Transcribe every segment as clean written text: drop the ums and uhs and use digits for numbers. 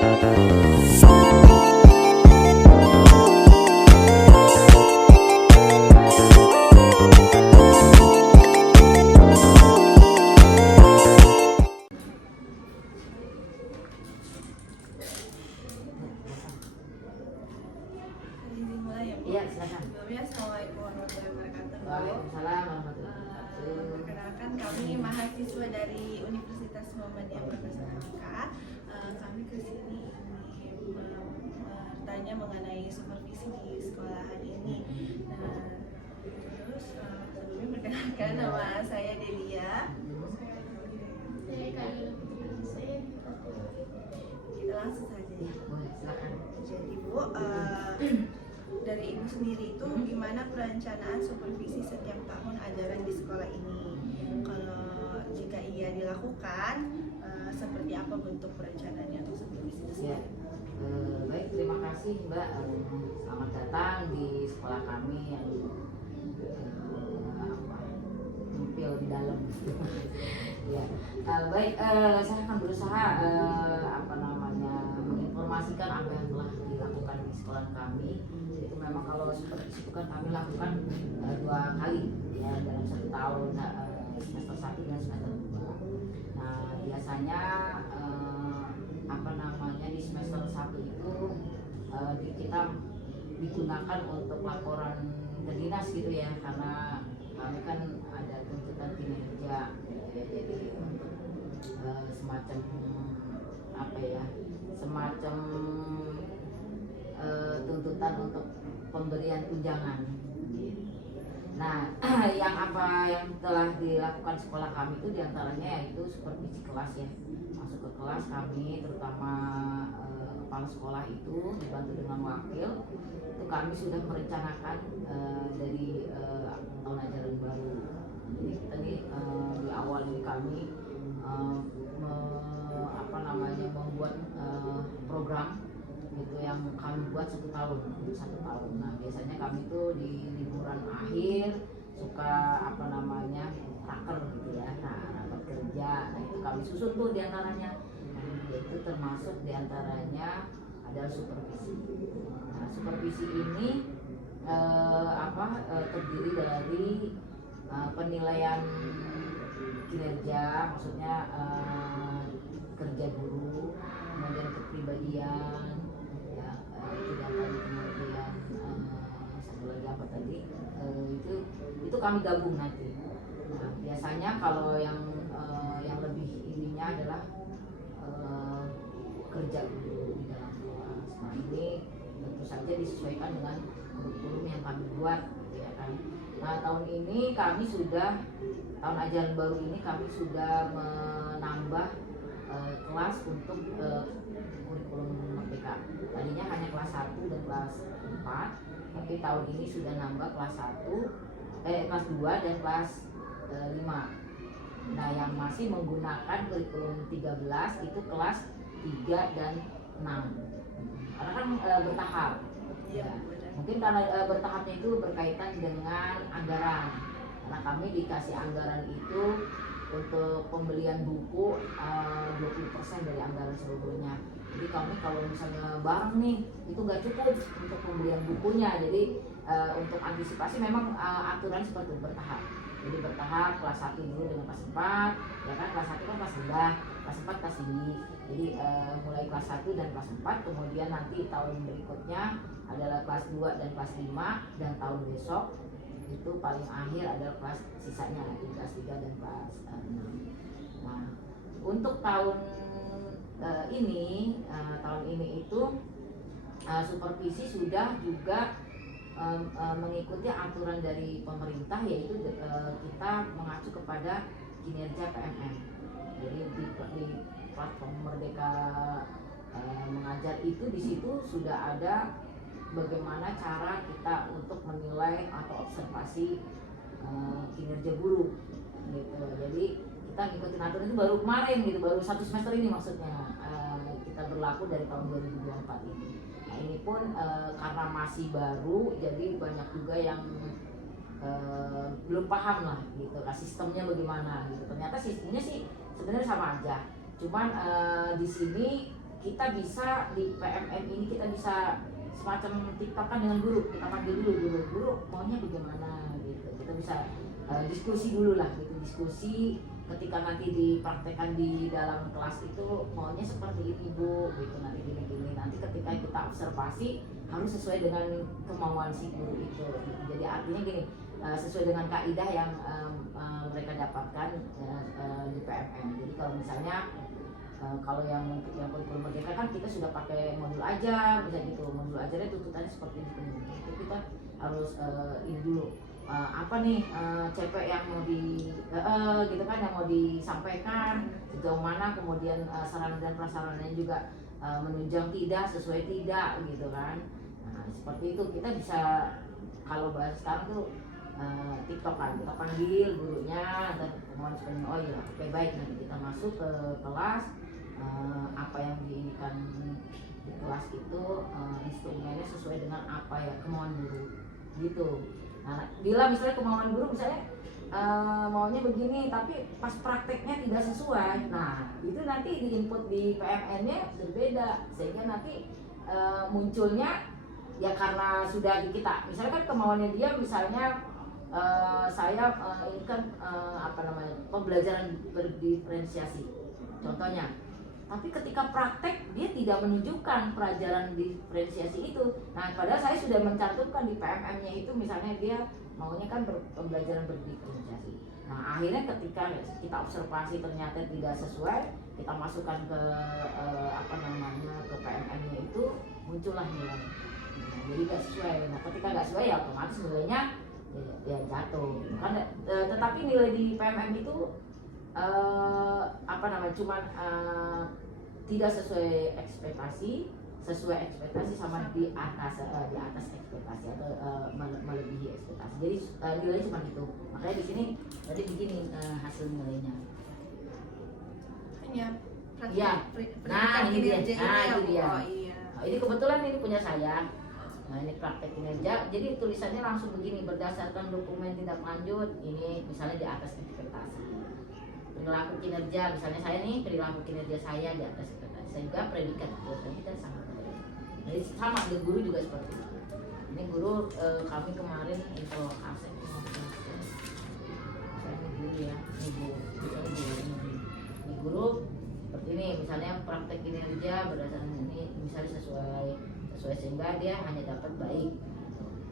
Iya, silakan. Assalamualaikum warahmatullahi wabarakatuh. Waalaikumsalam warahmatullahi wabarakatuh. Perkenalkan, kami mahasiswa dari Universitas Muhammadiyah Profesor Hamka. Kami kesini ingin bertanya mengenai supervisi di sekolahan ini. Terus sebelumnya perkenalkan, nama saya Delia. Kita langsung saja. Ya, boleh, silakan. Jadi Bu, dari Ibu sendiri itu gimana perencanaan supervisi setiap tahun ajaran di sekolah ini? Kalau jika iya dilakukan, seperti apa bentuk perencanaannya untuk supervisi itu Ya, sendiri? baik, terima kasih Mbak. Selamat datang di sekolah kami yang tampil di dalam. Ya, baik. Saya akan berusaha menginformasikan apa yang telah dilakukan di sekolah kami. Itu memang kalau seperti itu kan kami lakukan 2 kali ya dalam 1 tahun, semester 1 dan semester 2. Nah, biasanya di semester 1 itu kita digunakan untuk laporan ke dinas gitu ya, karena kami kan ada tuntutan kinerja ya, jadi semacam tuntutan untuk pemberian tunjangan. Nah, yang telah dilakukan sekolah kami itu diantaranya yaitu supervisi kelas ya, masuk ke kelas kami, terutama kepala sekolah itu dibantu dengan wakil, itu kami sudah merencanakan dari tahun ajaran baru. Jadi kita di awal ini kami membuat program itu yang kami buat 1 tahun. Nah, biasanya kami tuh di liburan akhir suka raker gitu ya. Nah, rapat kerja. Nah, itu kami susun tuh diantaranya. Itu termasuk diantaranya adalah supervisi. Nah, supervisi ini terdiri dari penilaian kinerja, maksudnya kerja guru, kemudian kepribadian, ya, kemudian satu lagi apa tadi, itu kami gabung nanti. Nah, biasanya kalau yang lebih ininya adalah kerja guru di dalam kelas. Nah, ini tentu saja disesuaikan dengan kurikulum yang kami buat, ya kan. Nah, tahun ajaran baru ini kami sudah menambah kelas untuk kurikulum Merdeka. Tadinya hanya kelas 1 dan kelas 4, tapi tahun ini sudah nambah kelas 2 dan kelas 5. Nah, yang masih menggunakan kurikulum 13 itu kelas 3 dan 6. Karena kan bertahap. Ya. Mungkin karena bertahapnya itu berkaitan dengan anggaran. Karena kami dikasih anggaran itu untuk pembelian buku 20% dari anggaran seluruhnya. Jadi kami kalau misalnya barang nih itu nggak cukup untuk pembelian bukunya. Jadi untuk antisipasi memang aturan seperti bertahap. Jadi bertahap, kelas 1 dulu dengan kelas 4, ya kan, kelas 1 kan kelas rendah, kelas 4 kelas tinggi. Jadi mulai kelas 1 dan kelas 4, kemudian nanti tahun berikutnya adalah kelas 2 dan kelas 5, dan tahun besok itu paling akhir adalah kelas sisanya, kelas 3 dan kelas 6. Nah, untuk tahun ini itu supervisi sudah juga mengikuti aturan dari pemerintah, yaitu kita mengacu kepada kinerja PMM. Jadi di platform Merdeka Mengajar itu di situ sudah ada bagaimana cara kita untuk menilai atau observasi kinerja guru gitu. Jadi kita ngikutin aturan itu baru kemarin gitu, baru 1 semester ini maksudnya kita berlaku dari tahun 2024 ini. Nah, ini pun karena masih baru, jadi banyak juga yang belum paham lah gitu, sistemnya bagaimana gitu. Ternyata sistemnya sih sebenarnya sama aja, cuman di sini kita bisa di PMM ini kita bisa semacam tiktokan dengan guru, kita panggil dulu guru maunya bagaimana gitu, kita bisa diskusi dulu lah gitu, diskusi ketika nanti dipraktekkan di dalam kelas itu maunya seperti ini Bu gitu, nanti gini nanti ketika kita observasi harus sesuai dengan kemauan si guru itu gitu. Jadi artinya gini, sesuai dengan kaidah yang mereka dapatkan di PMM. Jadi kalau misalnya kalau yang untuk yang kurikulum merdeka kan kita sudah pakai modul ajar, bisa gitu, modul ajarnya tuntutannya seperti itu. Itu kita harus ini dulu apa nih CP yang mau gitu kan, yang mau disampaikan sejauh mana, kemudian sarana dan prasarananya juga menunjang tidak, sesuai tidak gitu kan. Nah seperti itu kita bisa, kalau bahas sekarang tuh tiktokan, kita panggil gurunya dan mohon sekali, oh iya oke baik, nanti kita masuk ke kelas, apa yang diinginkan di kelas itu instrumennya sesuai dengan apa ya kemauan guru gitu. Nah, bila misalnya kemauan guru misalnya maunya begini tapi pas prakteknya tidak sesuai, nah itu nanti diinput di PMN-nya berbeda, sehingga nanti munculnya ya karena sudah kita misalnya kan kemauannya dia misalnya saya inginkan apa namanya pembelajaran berdiferensiasi contohnya, tapi ketika praktek dia tidak menunjukkan pelajaran diferensiasi itu. Nah padahal saya sudah mencantumkan di PMM-nya itu misalnya dia maunya kan pembelajaran berdiferensiasi. Nah akhirnya ketika kita observasi ternyata tidak sesuai, kita masukkan ke apa namanya ke PMM-nya itu, muncullah nilai. Nah, jadi nggak sesuai. Nah ketika nggak sesuai ya otomatis nilainya ya jatuh. Kan tetapi nilai di PMM itu apa namanya cuman tidak sesuai ekspektasi, sesuai ekspektasi sama di atas ekspektasi atau melebihi ekspektasi. Jadi nilainya cuma itu. Makanya di sini tadi begini hasil nilainya. Hanya Iya. Nah ini dia. Nah itu dia. Oh, iya. Nah, ini kebetulan ini punya saya. Nah ini praktek kinerja. Jadi tulisannya langsung begini, berdasarkan dokumen tindak lanjut ini misalnya di atas ekspektasi. Perilaku kinerja, misalnya saya nih perilaku kinerja saya di atas ekspektasi, sehingga predikat kinerja kita sangat baik. Jadi sama dengan guru juga seperti itu. Ini guru kami kemarin info asek misalnya guru ya, ini guru seperti ini misalnya praktek kinerja berdasarkan ini misalnya sesuai sehingga dia hanya dapat baik.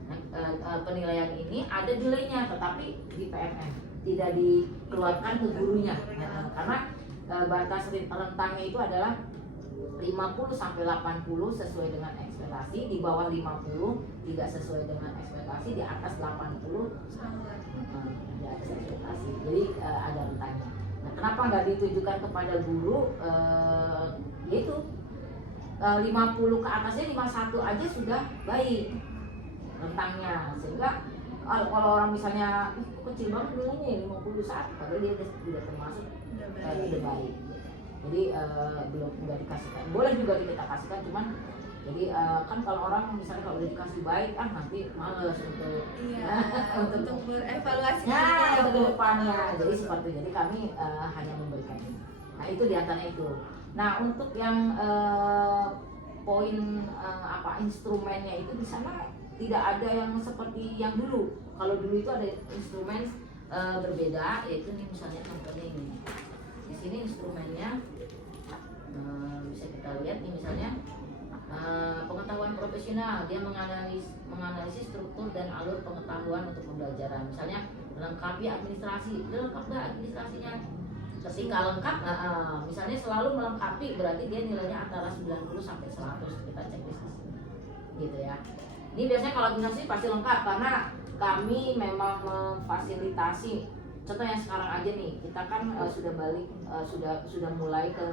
Nah, penilaian ini ada nilainya tetapi di PMM tidak dikeluarkan ke gurunya karena batas rentangnya itu adalah 50 sampai 80 sesuai dengan ekspektasi, di bawah 50 tidak sesuai dengan ekspektasi, di atas 80 di atas ekspektasi. Jadi ada rentangnya. Nah, kenapa nggak ditujukan kepada guru? Yaitu 50 ke atasnya 51 aja sudah baik rentangnya, sehingga kalau orang misalnya kecil banget nilainya 51 padahal dia sudah termasuk udah baik. Jadi belum nggak dikasihkan, boleh juga kita kasihkan, cuman jadi kan kalau orang misalnya kalau udah dikasih baik nanti males untuk untuk berevaluasi untuk depannya. Jadi seperti itu. Jadi kami hanya memberikan ini. Nah itu diantaranya itu. Nah untuk yang poin instrumennya itu di sana tidak ada yang seperti yang dulu. Kalau dulu itu ada instrumen berbeda, yaitu nih misalnya contohnya ini. Di sini instrumennya bisa kita lihat nih misalnya pengetahuan profesional, dia menganalisis struktur dan alur pengetahuan untuk pembelajaran. Misalnya melengkapi administrasi, lengkap nggak administrasinya? Ketika lengkap, misalnya selalu melengkapi, berarti dia nilainya antara 90 sampai 100. Kita cek di sini, gitu ya. Ini biasanya kalau administrasi pasti lengkap karena kami memang memfasilitasi. Contoh yang sekarang aja nih, kita kan sudah mulai ke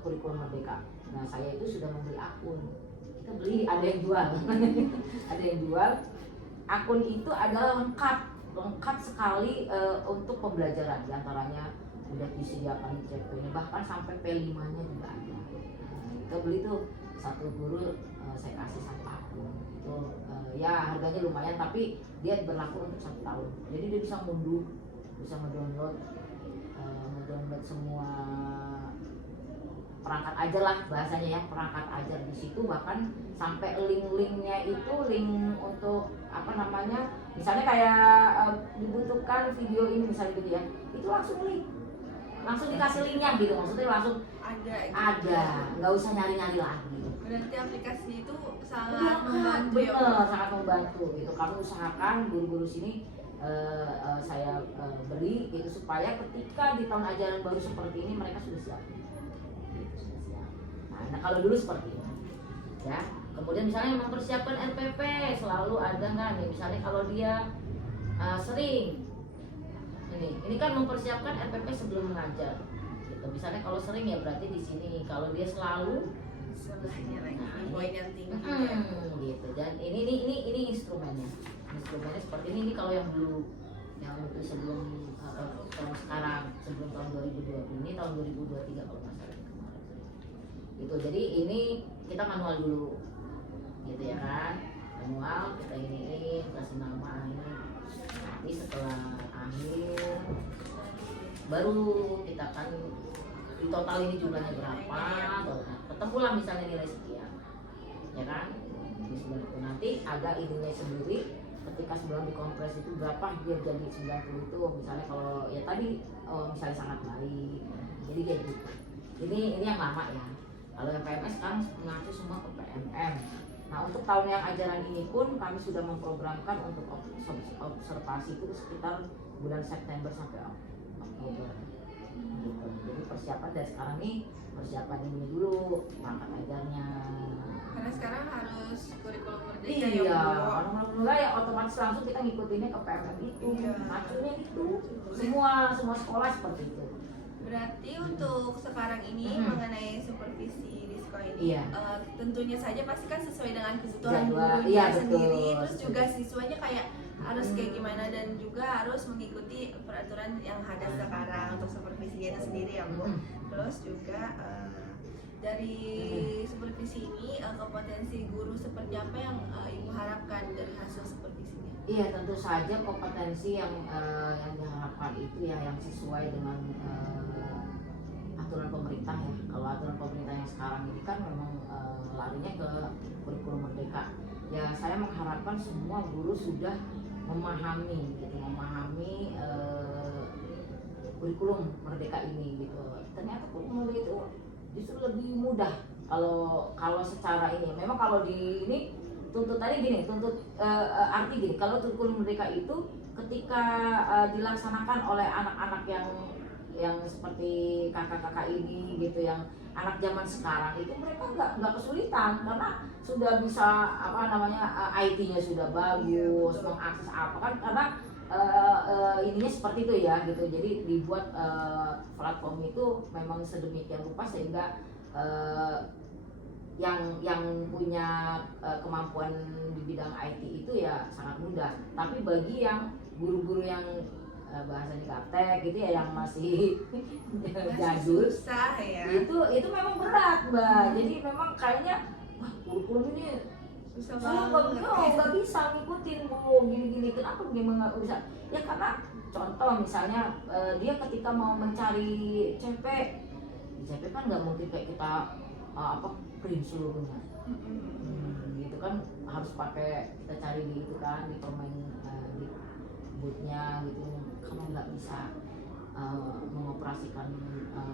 kurikulum merdeka. Nah saya itu sudah membeli akun. Kita beli, ada yang jual, ada yang jual. Akun itu adalah lengkap sekali untuk pembelajaran, diantaranya udah disediakan CP-nya, bahkan sampai P5-nya juga ada. Kita beli tuh satu guru saya kasih satu akun itu ya harganya lumayan, tapi dia berlaku untuk 1 tahun. Jadi dia bisa ngunduh, bisa ngedownload semua perangkat ajar lah bahasanya ya, perangkat ajar di situ. Bahkan sampai link-linknya itu link untuk apa namanya, misalnya kayak dibutuhkan video ini misalnya gitu ya, itu langsung dikasih linknya gitu, maksudnya langsung ada, nggak usah nyari-nyari lagi. Berarti aplikasi itu Iya sangat kan, membantu ya Bu? bener, sangat membantu gitu. Kami usahakan guru-guru sini saya beri gitu supaya ketika di tahun ajaran baru seperti ini mereka sudah siap. Nah, kalau dulu seperti ini, ya. Kemudian misalnya mempersiapkan RPP selalu ada nggak nih? Misalnya kalau dia sering, ini kan mempersiapkan RPP sebelum mengajar. Gitu. Misalnya kalau sering ya berarti di sini. Kalau dia selalu Sebelahnya lagi Nah, poin yang tinggi ya. gitu. Dan ini instrumennya seperti ini kalau yang dulu, yang itu sebelum tahun sekarang, sebelum tahun 2020, ini tahun 2023 kalau nggak salah kemarin itu. Jadi ini kita manual dulu gitu ya kan, manual kita ini kasih nama ini, nanti setelah akhir baru kita akan di total ini jumlahnya berapa, ketemulah misalnya nilai sekian, ya kan? Nanti ada ininya sendiri. Ketika sebelum dikompres itu berapa dia jadi 90 itu, misalnya kalau ya tadi misalnya sangat baik, jadi kayak gitu. Ini yang lama ya. Kalau yang PMS sekarang mengacu semua ke PMM. Nah untuk tahun yang ajaran ini pun kami sudah memprogramkan untuk observasi itu sekitar bulan September sampai Oktober. Gitu. Jadi persiapan dari sekarang nih, persiapan ini dulu perangkat ajarnya. Karena sekarang harus kurikulum merdeka Iya, ya Bu. orang mulai ya otomatis langsung kita ngikutinnya ke PMM itu, Iya. macunya itu. Semua sekolah seperti itu. Berarti untuk sekarang ini mengenai supervisi di sekolah ini, Iya. tentunya saja pasti kan sesuai dengan kebutuhan Jadwal, gurunya iya, betul. sendiri, terus juga siswanya kayak harus kayak gimana, dan juga harus mengikuti peraturan yang ada sekarang untuk supervisinya itu sendiri ya Bu. Terus juga dari supervisi ini kompetensi guru seperti apa yang Ibu harapkan dari hasil supervisinya? Iya, tentu saja kompetensi yang diharapkan itu ya yang sesuai dengan aturan pemerintah ya. Kalau aturan pemerintah yang sekarang ini kan memang larinya ke kurikulum merdeka. Ya saya mengharapkan semua guru sudah memahami kurikulum merdeka ini gitu. Ternyata kurikulum merdeka itu justru lebih mudah kalau secara ini. Memang kalau di ini tuntutannya gini, arti gini, kalau kurikulum merdeka itu ketika dilaksanakan oleh anak-anak yang seperti kakak-kakak ini gitu, yang anak zaman sekarang itu, mereka nggak kesulitan karena sudah bisa IT-nya sudah bagus, mengakses apa kan, karena ininya seperti itu ya gitu. Jadi dibuat platform itu memang sedemikian rupa sehingga yang punya kemampuan di bidang IT itu ya sangat mudah. Tapi bagi yang guru-guru yang bahasanya gaptek gitu ya, yang masih jadul, susah ya. itu memang berat Mbak. Jadi memang kayaknya wah kurikulum ini Susah saya banget. nggak bisa ngikutin Bu, gini-gini. Kenapa gimana nggak bisa? Ya karena contoh misalnya dia ketika mau mencari CP, di CP kan nggak mungkin kayak kita print seluruhnya. Gitu kan, harus pakai kita cari di itu kan, di permain di bootnya gitu. Kamu nggak bisa mengoperasikan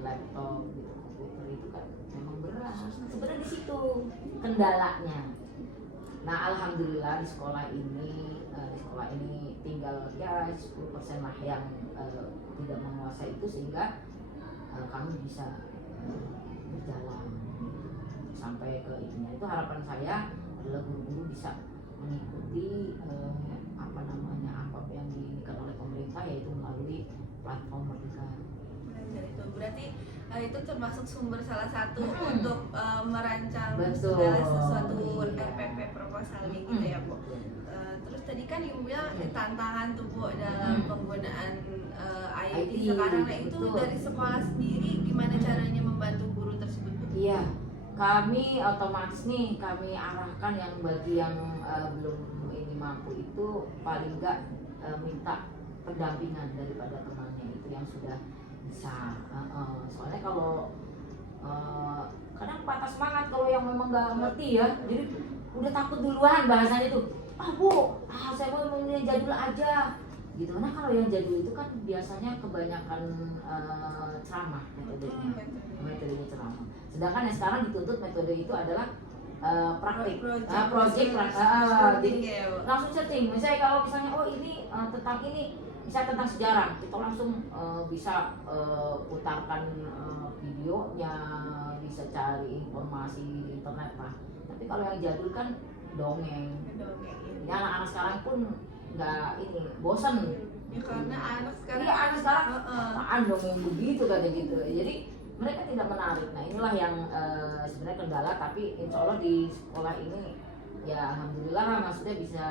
laptop gitu, komputer itu kan memang berat. Sebenarnya di situ kendalanya. Nah alhamdulillah di sekolah ini tinggal ya 10% lah yang tidak menguasai itu, sehingga kami bisa berjalan sampai ke itunya. Itu harapan saya adalah guru-guru bisa mengikuti apa yang diinginkan oleh pemerintah, yaitu melalui platform Merdeka. Itu berarti itu termasuk sumber salah satu untuk merancang Betul. segala sesuatu RPP proposalnya gitu ya Bu. Terus tadi kan Ibu bilang tantangan tuh Bu dalam penggunaan IT sekarang. Nah itu betul. dari sekolah sendiri gimana caranya membantu guru tersebut Bu? Iya, kami otomatis nih kami arahkan yang bagi yang belum ini mampu itu paling enggak minta pendampingan daripada temannya itu yang sudah bisa. Soalnya kalau patah semangat kalau yang memang nggak ngerti ya, jadi udah takut duluan bahasanya tuh, bu, saya mau yang jadul aja gitu. Nah kalau yang jadul itu kan biasanya kebanyakan ceramah metodenya ceramah, sedangkan yang sekarang dituntut metode itu adalah praktik, project, jadi langsung searching. Misalnya kalau misalnya ini tentang ini, misalnya tentang sejarah, kita langsung bisa putarkan videonya, bisa cari informasi di internet lah. Tapi kalau yang jadul kan dongeng. Ini anak-anak sekarang pun nggak ini, bosan. Ya, karena anak sekarang. Iya, anak sekarang apaan dongeng begitu kayak gitu. Jadi mereka tidak menarik. Nah inilah yang sebenarnya kendala, tapi insya Allah di sekolah ini ya alhamdulillah maksudnya bisa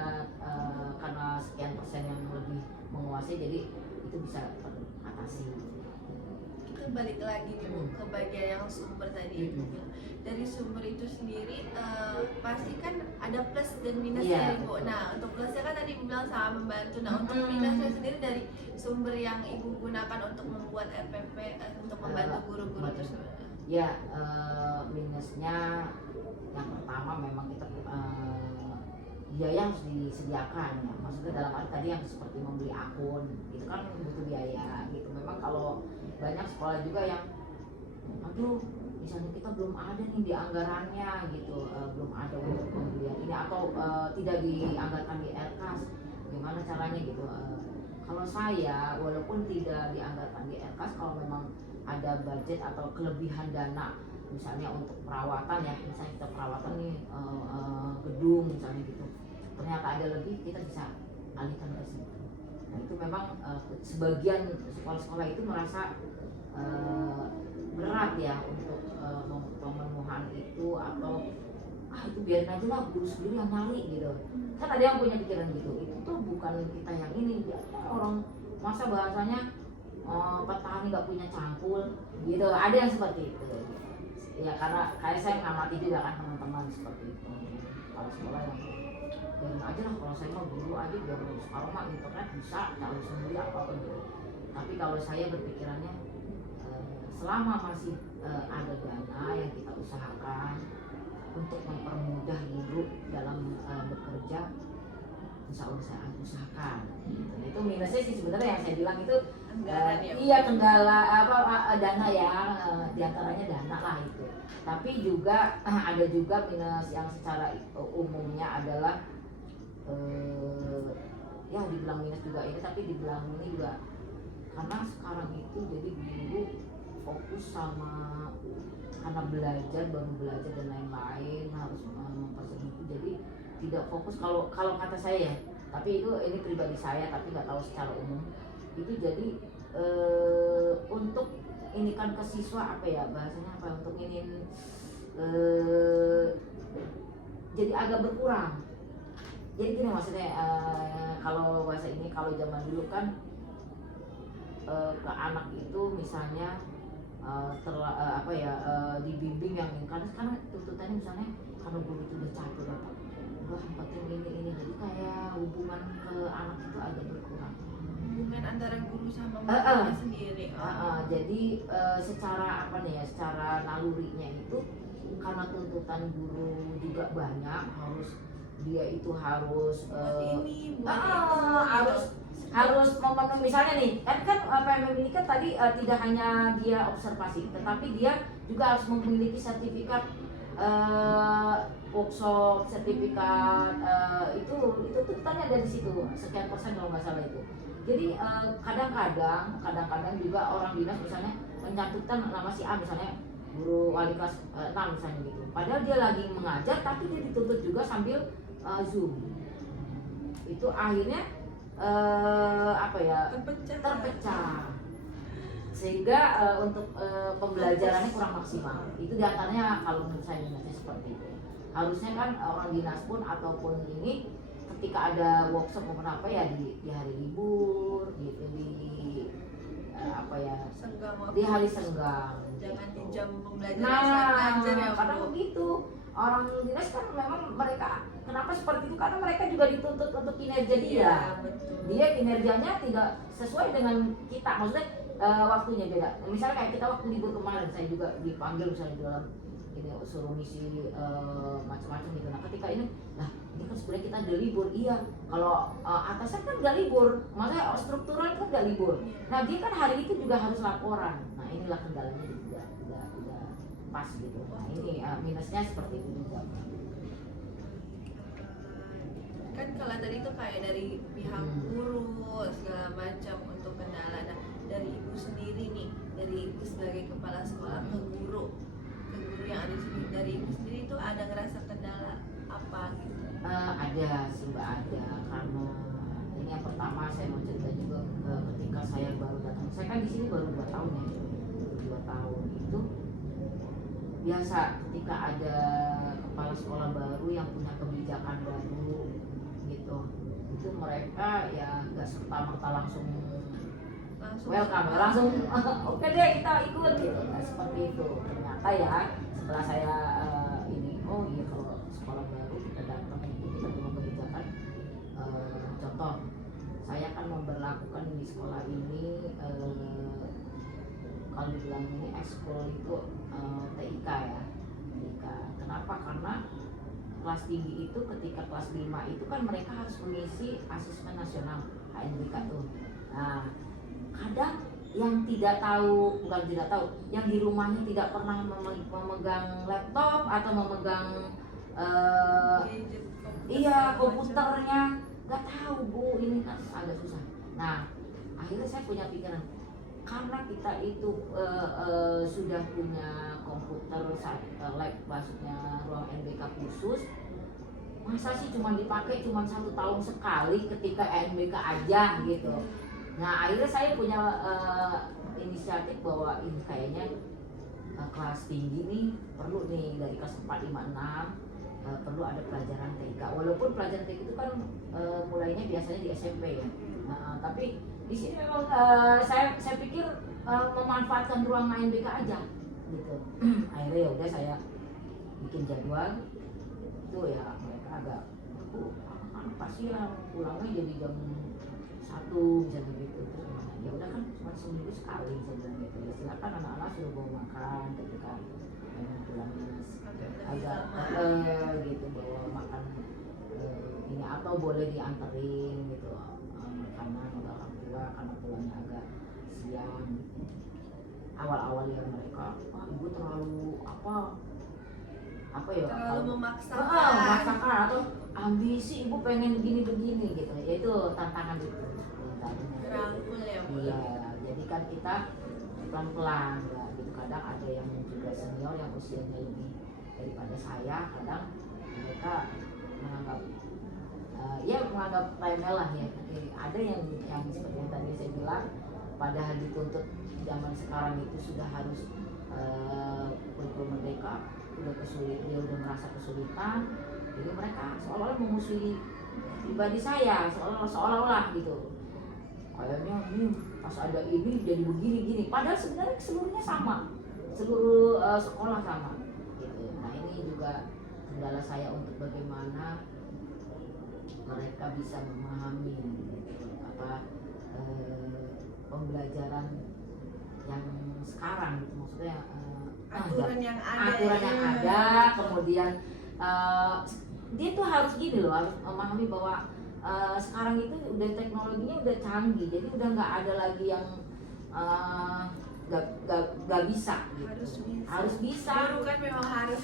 karena sekian persen yang lebih menguasai, jadi itu bisa teratasi. Kita balik lagi nih Bu, ke bagian yang sumber tadi Ibu bilang. Dari sumber itu sendiri pasti kan ada plus dan minusnya Bu. Nah untuk plusnya kan tadi Ibu bilang sangat membantu. Nah untuk minusnya sendiri dari sumber yang Ibu gunakan untuk membuat RPP untuk membantu guru-guru tersebut. Ya minusnya yang pertama memang kita biaya harus disediakan ya. Maksudnya dalam arti tadi yang seperti membeli akun itu kan butuh biaya gitu. Memang kalau banyak sekolah juga yang aduh misalnya kita belum ada nih di anggarannya gitu, belum ada untuk pembelian ini atau tidak dianggarkan di RKAS, gimana caranya gitu. Kalau saya walaupun tidak dianggarkan di RKAS, kalau memang ada budget atau kelebihan dana misalnya untuk perawatan ya, misalnya kita perawatan nih gedung misalnya gitu, ternyata ada lebih, kita bisa alihkan ke situ. Nah itu memang sebagian sekolah-sekolah itu merasa berat ya untuk pemenuhan itu, atau itu biarin aja lah guru sendiri yang nyari gitu. Kan ada yang punya pikiran gitu, itu tuh bukan kita yang ini, orang masa bahasanya petani nggak punya cangkul gitu, ada yang seperti itu ya. Karena kayak saya ngamati juga kan teman-teman seperti itu, kalau sekolah yang biarin aja lah, kalau saya mau dulu aja biar sekarang mah internet bisa cari sendiri apapun gitu. Tapi kalau saya berpikirannya selama masih ada dana yang kita usahakan untuk mempermudah guru dalam bekerja, insya Allah saya usahakan. Itu minusnya sih sebenarnya yang saya bilang itu iya kendala dana ya, diantaranya dana lah itu. Tapi juga ada juga minus yang secara umumnya adalah ya dibilang minus juga ini, tapi dibilang ini juga karena sekarang itu jadi guru fokus sama karena belajar, baru belajar dan lain-lain, harus mempersiapkan itu, jadi tidak fokus kalau kata saya ya, tapi itu ini pribadi saya, tapi nggak tahu secara umum itu. Jadi untuk ini kan ke siswa apa ya bahasanya apa, untuk ini jadi agak berkurang. Jadi gini maksudnya, kalau bahasa ini, kalau zaman dulu kan ke anak itu misalnya dibimbing yang ini, karena sekarang tuntutannya misalnya kalau guru itu udah capek dapat udah penting ini, jadi kayak hubungan ke anak itu agak berkurang, hubungan antara guru sama muridnya sendiri. Jadi secara apa nih ya, secara nalurinya itu karena tuntutan guru juga banyak, dia itu harus harus memenuhi, misalnya nih kan PMM ini kan tadi tidak hanya dia observasi, tetapi dia juga harus memiliki sertifikat workshop, sertifikat itu tuntutannya dari situ sekian persen kalau nggak salah itu. Jadi kadang-kadang juga orang dinas misalnya mencantumkan nama si A misalnya guru wali kelas 6 misalnya gitu, padahal dia lagi mengajar tapi dia dituntut juga sambil Zoom. Itu akhirnya terpecah sehingga untuk pembelajarannya kurang maksimal. Itu diantaranya kalau menurut saya minusnya seperti itu. Harusnya kan orang dinas pun ataupun ini ketika ada workshop maupun apa ya di hari libur gitu, di hari senggang, jangan di jam pembelajaran saat ngajar ya. Karena begitu orang dinas kan memang mereka kenapa seperti itu, karena mereka juga dituntut untuk kinerja dia. Dia kinerjanya tidak sesuai dengan kita, maksudnya waktunya beda. Misalnya kayak kita waktu libur kemarin, saya juga dipanggil misalnya dalam ini suruh ngisi macam-macam gitu. Nah ketika ini, nah ini kan sebenarnya kita udah libur, iya. Kalau atasan kan udah libur, maksudnya struktural kan udah libur. Nah dia kan hari itu juga harus laporan. Nah inilah kendalanya juga udah pas gitu. Nah ini minusnya seperti itu juga. Kan kalau tadi tuh kayak dari pihak guru segala macam untuk kendala. Nah dari ibu sendiri nih, dari ibu sebagai kepala sekolah ke guru yang ada di sini, dari ibu sendiri itu ada ngerasa kendala apa gitu? Ada sih Mbak, ada. Karena ini yang pertama saya mau cerita juga ketika saya baru datang. Saya kan di sini baru 2 tahun ya, 2 tahun itu biasa ketika ada kepala sekolah baru yang punya kebijakan baru gitu, itu mereka ya nggak serta merta langsung welcome, langsung oke deh kita ikut gitu. Nah, seperti itu ternyata ya setelah saya ini, oh iya kalau sekolah baru kita datang itu kita punya kebijakan. Contoh saya kan memberlakukan di sekolah ini kalau dibilang ini ekskul itu TIK ya, TIK. Kenapa? Karena kelas tinggi itu ketika kelas 5 itu kan mereka harus mengisi asesmen nasional HNBK tuh. Nah kadang yang tidak tahu, bukan tidak tahu, yang di rumahnya tidak pernah memegang laptop atau memegang iya komputernya, nggak tahu Bu, ini kan agak susah. Nah akhirnya saya punya pikiran, karena kita itu sudah punya komputer lab, maksudnya ruang NBK khusus, masa sih cuma dipakai cuma 1 tahun sekali ketika NBK aja gitu. Nah akhirnya saya punya inisiatif bahwa ini kayaknya kelas tinggi nih perlu nih dari kelas 4, 5, 6 perlu ada pelajaran TK. Walaupun pelajaran TK itu kan mulainya biasanya di SMP ya. Nah, tapi di sini memang saya pikir memanfaatkan ruang NBK aja gitu. Akhirnya ya udah saya bikin jadwal itu ya, mereka agak pasti ya pulangnya jadi jam 1 misalnya gitu. Ya udah kan cuma seminggu sekali saya bilang gitu. Ya silakan anak-anak suruh bawa makan ketika pulangnya agak gitu, bawa makan ini atau boleh dianterin gitu makanan oleh orang tua karena pulangnya agak siang. Awal-awal ya mereka, ibu terlalu apa ya, terlalu memaksakan atau ambisi ibu pengen begini gitu. Ya itu tantangan itu. Rangkul ya Bu. Iya, jadi kan kita pelan-pelan ya gitu. Kadang ada yang juga senior yang usianya lebih daripada saya, kadang mereka menganggap menganggap remeh lah ya. Ada yang seperti yang tadi saya bilang, padahal dituntut zaman sekarang itu sudah harus kurikulum merdeka, dia udah merasa kesulitan, jadi mereka seolah-olah memusuhi pribadi saya, seolah-olah gitu. Kayaknya pas ada ini jadi begini-gini, padahal sebenarnya seluruhnya sama, seluruh sekolah sama gitu. Nah ini juga kendala saya untuk bagaimana mereka bisa memahami pembelajaran yang sekarang gitu, maksudnya aturan yang ada, kemudian dia tuh harus gini loh, harus memahami bahwa sekarang itu udah teknologinya udah canggih, jadi udah nggak ada lagi yang nggak bisa gitu. Harus bisa. Guru kan memang harus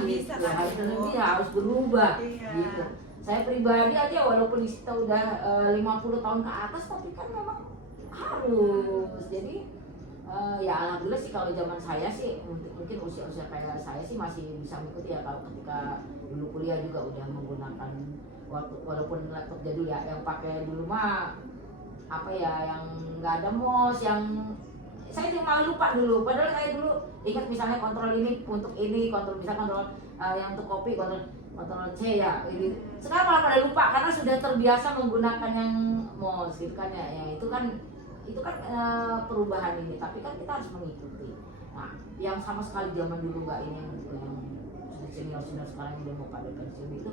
Bisa kan, harus berubah gitu. Saya pribadi aja walaupun kita udah 50 tahun ke atas, tapi kan memang harus. Jadi ya alhamdulillah sih kalau zaman saya sih, mungkin usia-usia kayak saya sih masih bisa mengikuti ya. Kalau ketika dulu kuliah juga udah menggunakan walaupun laptop jadul ya, yang pakai dulu mah apa ya, yang nggak ada mouse, yang saya tuh malah lupa dulu. Padahal saya dulu ingat misalnya kontrol ini untuk ini, kontrol bisa kontrol yang untuk kopi, kontrol C ya. Sekarang malah pada lupa karena sudah terbiasa menggunakan yang mouse gitu kan ya. Ya itu kan perubahan ini, tapi kan kita harus mengikuti. Nah, yang sama sekali zaman dulu nggak ini, yang senior sekarang udah mau pada pensiun itu,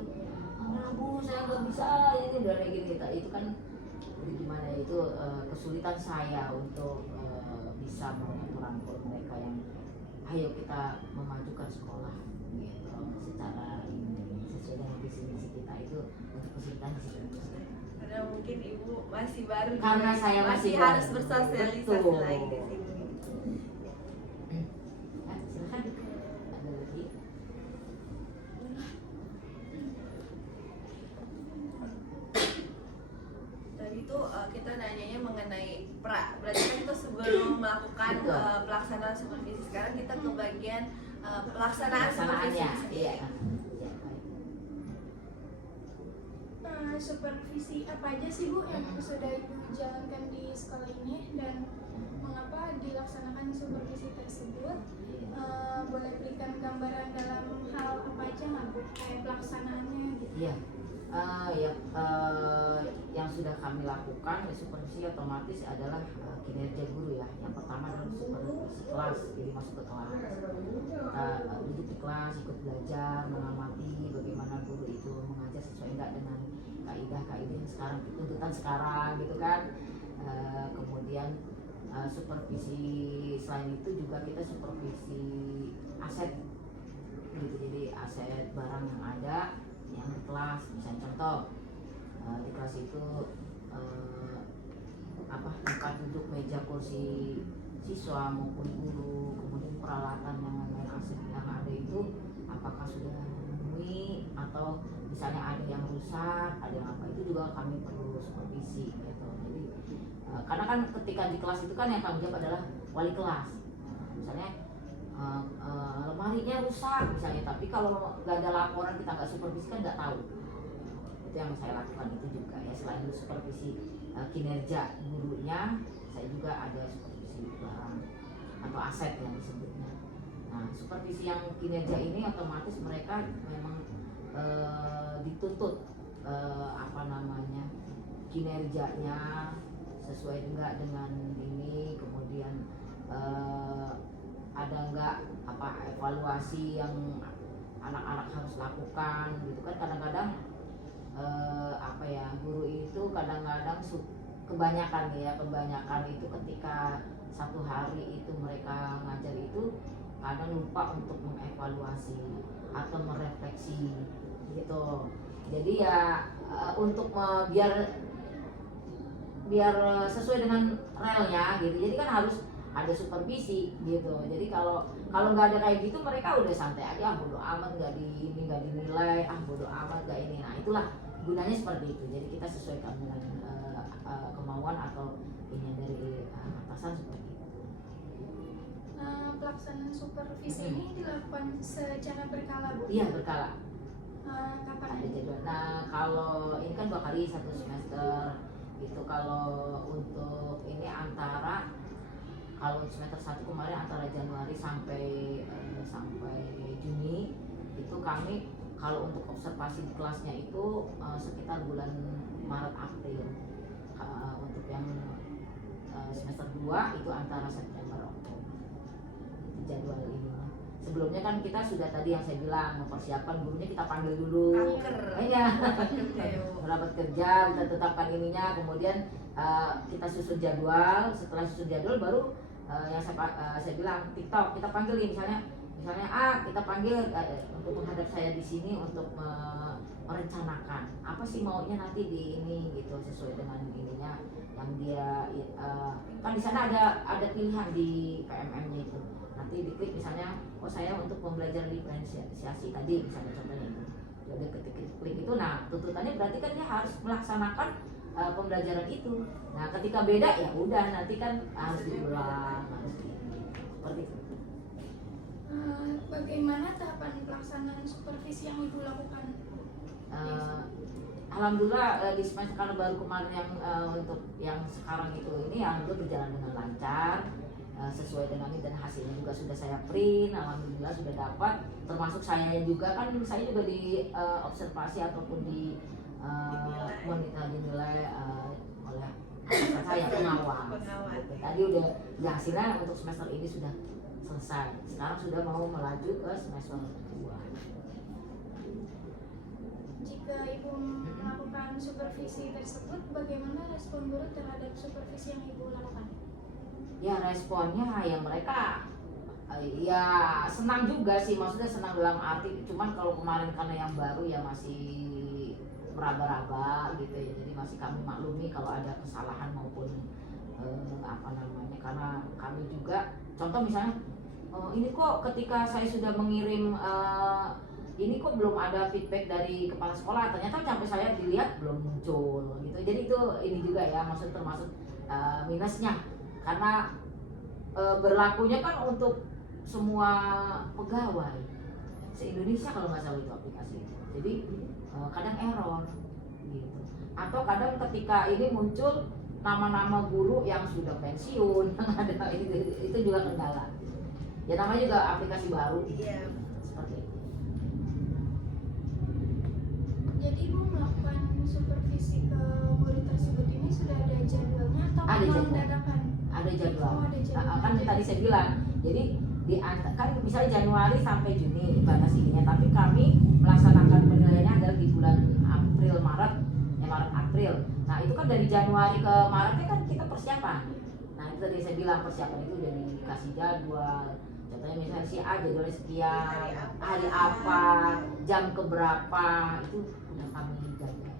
Bu saya nggak bisa ini udah kayak gini. Itu kan jadi gimana ya, itu kesulitan saya untuk bisa merangkul mereka yang ayo kita memajukan sekolah gitu secara ini sesuai dengan visi misi kita itu untuk kesulitan di situ. Karena mungkin ibu masih baru, Karena saya masih harus baru. bersosialisasi Betul. lagi di sini. Silakan ada lagi. Tadi tuh kita nanyanya mengenai berarti kan itu sebelum melakukan Betul. pelaksanaan supervisi. Sekarang kita ke bagian pelaksanaan supervisi Pelaksanaannya sendiri. iya. Supervisi apa aja sih Bu yang sudah Ibu jalankan di sekolah ini dan mengapa dilaksanakan supervisi tersebut? Boleh berikan gambaran dalam hal apa aja nggak Bu? Kayak pelaksanaannya gitu. Iya. Yang sudah kami lakukan supervisi otomatis adalah kinerja guru ya. Yang pertama adalah supervisi kelas, jadi masuk ke kelas, duduk di kelas, ikut belajar, mengamati bagaimana guru itu mengajar sesuai enggak dengan kaidah-kaidah yang sekarang, tuntutan sekarang gitu kan. Kemudian supervisi selain itu juga kita supervisi aset gitu, jadi aset barang yang ada yang di kelas, misalnya contoh di kelas itu tempat duduk, meja, kursi siswa maupun guru, kemudian peralatan yang lain aset yang ada itu apakah sudah memenuhi atau misalnya ada yang rusak, ada yang apa, itu juga kami perlu supervisi gitu. Jadi karena kan ketika di kelas itu kan yang tanggung jawab adalah wali kelas. Misalnya lemarinya rusak misalnya, tapi kalau nggak ada laporan kita nggak supervisi kan nggak tahu. Itu yang saya lakukan itu juga ya, selain supervisi kinerja gurunya, saya juga ada supervisi barang atau aset yang disebutnya. Nah, supervisi yang kinerja ini otomatis mereka memang dituntut kinerjanya sesuai enggak dengan ini, kemudian ada enggak evaluasi yang anak-anak harus lakukan gitu kan. Kadang-kadang guru itu kadang-kadang kebanyakan itu ketika satu hari itu mereka ngajar itu kadang lupa untuk mengevaluasi atau merefleksi gitu. Jadi ya untuk biar sesuai dengan relnya gitu, jadi kan harus ada supervisi gitu. Jadi kalau nggak ada kayak gitu mereka udah santai aja, bodo amat, nggak dinilai, bodo amat nggak ini. Nah itulah gunanya seperti itu. Jadi kita sesuaikan dengan kemauan atau ini dari atasan seperti itu. Pelaksanaan supervisi ini dilakukan secara berkala Bu? Iya berkala. Kapan Ada jadwal. Nah kalau ini kan 2 kali 1 semester itu. Kalau untuk ini kalau semester 1 kemarin antara Januari sampai Juni itu kami kalau untuk observasi di kelasnya itu sekitar bulan Maret April. Untuk yang semester 2 itu antara September Oktober. Itu jadwal ini. Sebelumnya kan kita sudah tadi yang saya bilang mempersiapkan gurunya, kita panggil dulu. Iya. Rapat kerja, kita tetapkan ininya, kemudian kita susun jadwal. Setelah susun jadwal baru yang saya bilang TikTok kita panggil misalnya kita panggil untuk menghadap saya di sini untuk merencanakan apa sih maunya nanti di ini gitu, sesuai dengan ininya yang dia kan di sana ada pilihan di PMM-nya itu. Nanti diklik misalnya saya untuk pembelajaran diferensiasi tadi misalnya, contohnya itu udah klik itu. Nah tuntutannya berarti kan dia harus melaksanakan pembelajaran itu. Nah ketika beda ya udah nanti kan harus diulang, harus seperti itu. Bagaimana tahapan pelaksanaan supervisi yang Ibu lakukan? Alhamdulillah di semester karena baru kemarin yang untuk yang sekarang ini alhamdulillah berjalan dengan lancar, sesuai dengan ini, dan hasilnya juga sudah saya print, alhamdulillah sudah dapat. Termasuk saya juga kan, saya juga di observasi ataupun di monitor dinilai oleh saya pengawas. Tadi udah hasilnya untuk semester ini sudah selesai. Sekarang sudah mau melaju ke semester 2. Jika Ibu melakukan supervisi tersebut, bagaimana respon guru terhadap supervisi yang Ibu lakukan? Ya responnya ya mereka ya senang juga sih, maksudnya senang dalam arti, cuman kalau kemarin karena yang baru ya masih meraba-raba gitu ya, jadi masih kami maklumi kalau ada kesalahan maupun apa namanya, karena kami juga contoh misalnya ini kok ketika saya sudah mengirim ini kok belum ada feedback dari kepala sekolah, ternyata sampai saya dilihat belum muncul gitu, jadi itu ini juga ya, maksud termasuk minusnya karena berlakunya kan untuk semua pegawai se-Indonesia kalau nggak salah itu aplikasi itu. Jadi kadang error gitu. Atau kadang ketika ini muncul nama-nama guru yang sudah pensiun yang ada itu juga kendala. Ya namanya juga aplikasi baru. Iya. Seperti itu. Jadi Ibu melakukan supervisi ke guru tersebut ini sudah ada jadwalnya atau Ada memang jadwal. dadakan? Ada jadwal. Oh, ada jadwal. Kan tadi saya bilang. Jadi kan misalnya Januari sampai Juni batas ininya, tapi kami melaksanakan penilaiannya adalah di bulan April Maret, April. Nah itu kan dari Januari ke Maretnya kan kita persiapan. Nah itu tadi saya bilang persiapan itu udah dikasih jadwal. Contohnya misalnya si A jadwalnya sekian, hari apa, jam keberapa, itu udah kami jaga.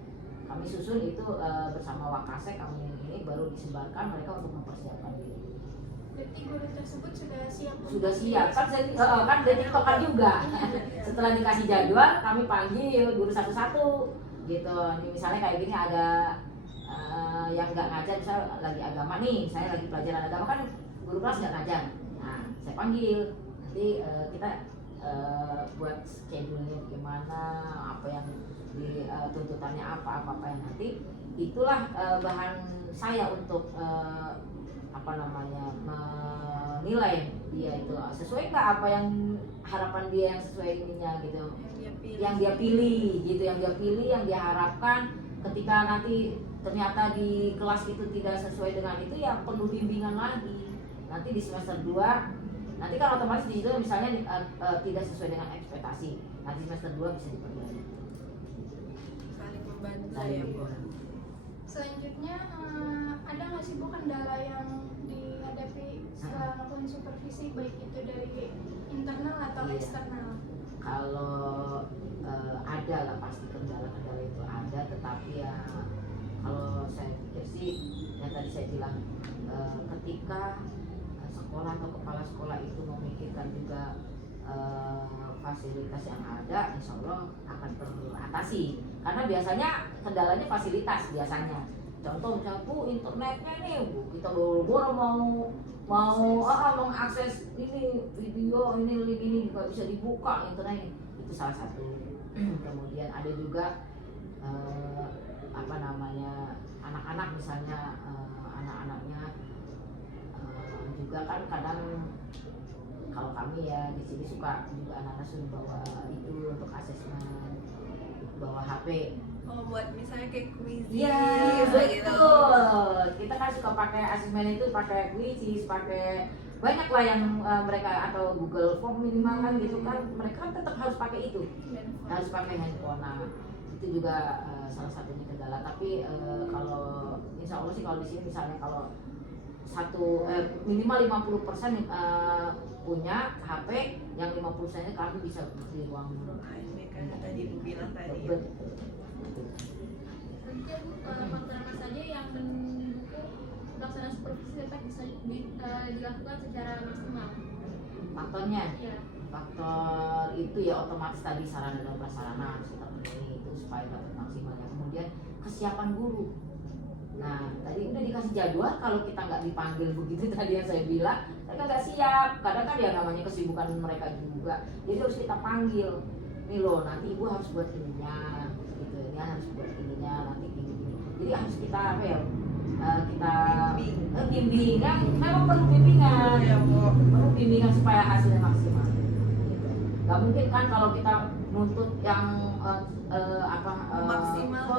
Kami susun itu bersama Wakasek, kami ini baru disebarkan mereka untuk mempersiapkan diri. Berarti guru tersebut sudah siap? Sudah siap, kan kan dari tiktokan juga. Setelah dikasih jadwal kami panggil guru satu-satu gitu. Misalnya kayak gini ada yang nggak ngajar, misalnya lagi agama nih, saya lagi pelajaran agama kan guru kelas nggak ngajar, nah saya panggil, nanti kita buat schedule-nya bagaimana, apa yang di tuntutannya apa yang nanti itulah bahan saya untuk apa namanya menilai dia itu sesuai nggak apa yang harapan dia, yang sesuai ininya gitu, yang dia pilih gitu, yang dia harapkan. Ketika nanti ternyata di kelas itu tidak sesuai dengan itu, ya perlu bimbingan lagi nanti di semester 2. Nanti kan otomatis di situ misalnya tidak sesuai dengan ekspektasi, nanti semester 2 bisa diperbaiki. Saling membantu ya Bu. Selanjutnya ada nggak sih Bu kendala yang dihadapi setelah melakukan supervisi, baik itu dari internal atau Iya. eksternal? Kalau ada lah pasti kendala-kendala itu ada, tetapi ya kalau saya pikir sih yang tadi saya bilang ketika sekolah atau kepala sekolah itu memikirkan juga fasilitas yang ada, insya Allah akan teratasi. Karena biasanya kendalanya fasilitas biasanya. Contoh misalnya Bu internetnya nih Bu, kita boro-boro mau mengakses ini video ini link ini nggak bisa dibuka internet, itu salah satu. Kemudian ada juga apa namanya anak-anak misalnya anak-anaknya juga kan kadang kalau kami ya di sini suka juga anak-anak suruh bawa itu untuk asesmen, bawa HP. Oh buat misalnya kayak quiz. Iya gitu. betul. Kita kan suka pakai asesmen itu, pakai quiz, pakai banyak lah yang mereka atau Google Form minimal kan gitu kan. Mereka kan tetap harus pakai itu, harus pakai handphone. Nah itu juga salah satunya kendala. Tapi kalau insya Allah sih kalau di sini misalnya kalau minimal 50% punya HP, yang 50%-nya kami bisa di ruang Ini kan tadi Bu bilang tadi. betul. Selanjutnya Bu, faktor apa saja yang mendukung pelaksanaan supervisi dapat bisa dilakukan secara maksimal? Faktornya, Ya. faktor itu ya otomatis tadi sarana dan prasarana harus kita penuhi itu supaya dapat maksimalnya. Kemudian kesiapan guru. Nah tadi udah dikasih jadwal, kalau kita nggak dipanggil begitu tadi yang saya bilang, mereka nggak siap. Kadang kan ya namanya kesibukan mereka juga, jadi harus kita panggil. Nih loh, nanti ibu harus buat ininya, gitu ya, harus buat ininya, nanti gini. Jadi harus kita apa ya? Kita bimbing, kan memang perlu bimbingan, Ya Bu. perlu bimbingan supaya hasilnya maksimal. Gitu. Gak mungkin kan kalau kita nuntut yang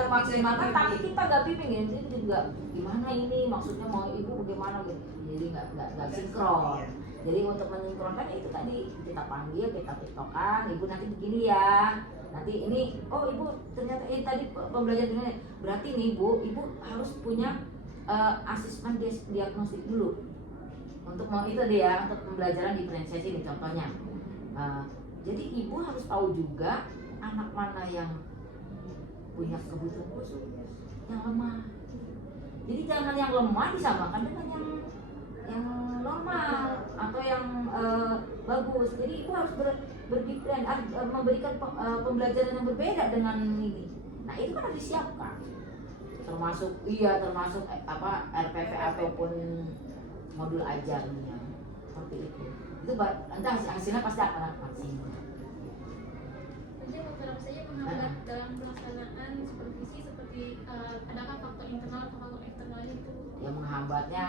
memaksimalkan tapi kita gak bimbing ya, jadi juga gimana ini maksudnya mau ibu bagaimana gitu, jadi nggak sinkron. Jadi untuk mensinkronkan itu tadi kita panggil, kita tiktokan, ibu nanti begini ya, nanti ini oh ibu ternyata ini tadi pembelajaran ini berarti nih bu, ibu harus punya asesmen diagnostik dulu. itu dia untuk pembelajaran diferensiasi ini contohnya. Jadi ibu harus tahu juga anak mana yang punya kebutuhan khusus, yang lemah. Jadi jangan yang lemah disamakan dengan yang normal atau yang bagus. Jadi ibu harus memberikan pembelajaran yang berbeda dengan ini. Nah itu kan harus disiapkan, termasuk RPP ataupun modul ajarnya seperti itu. Itu entah hasilnya pasti akan maksimal. Jadi faktor apa saja menghambat dalam pelaksanaan supervisi seperti adakah faktor internal atau faktor eksternalnya itu? Yang menghambatnya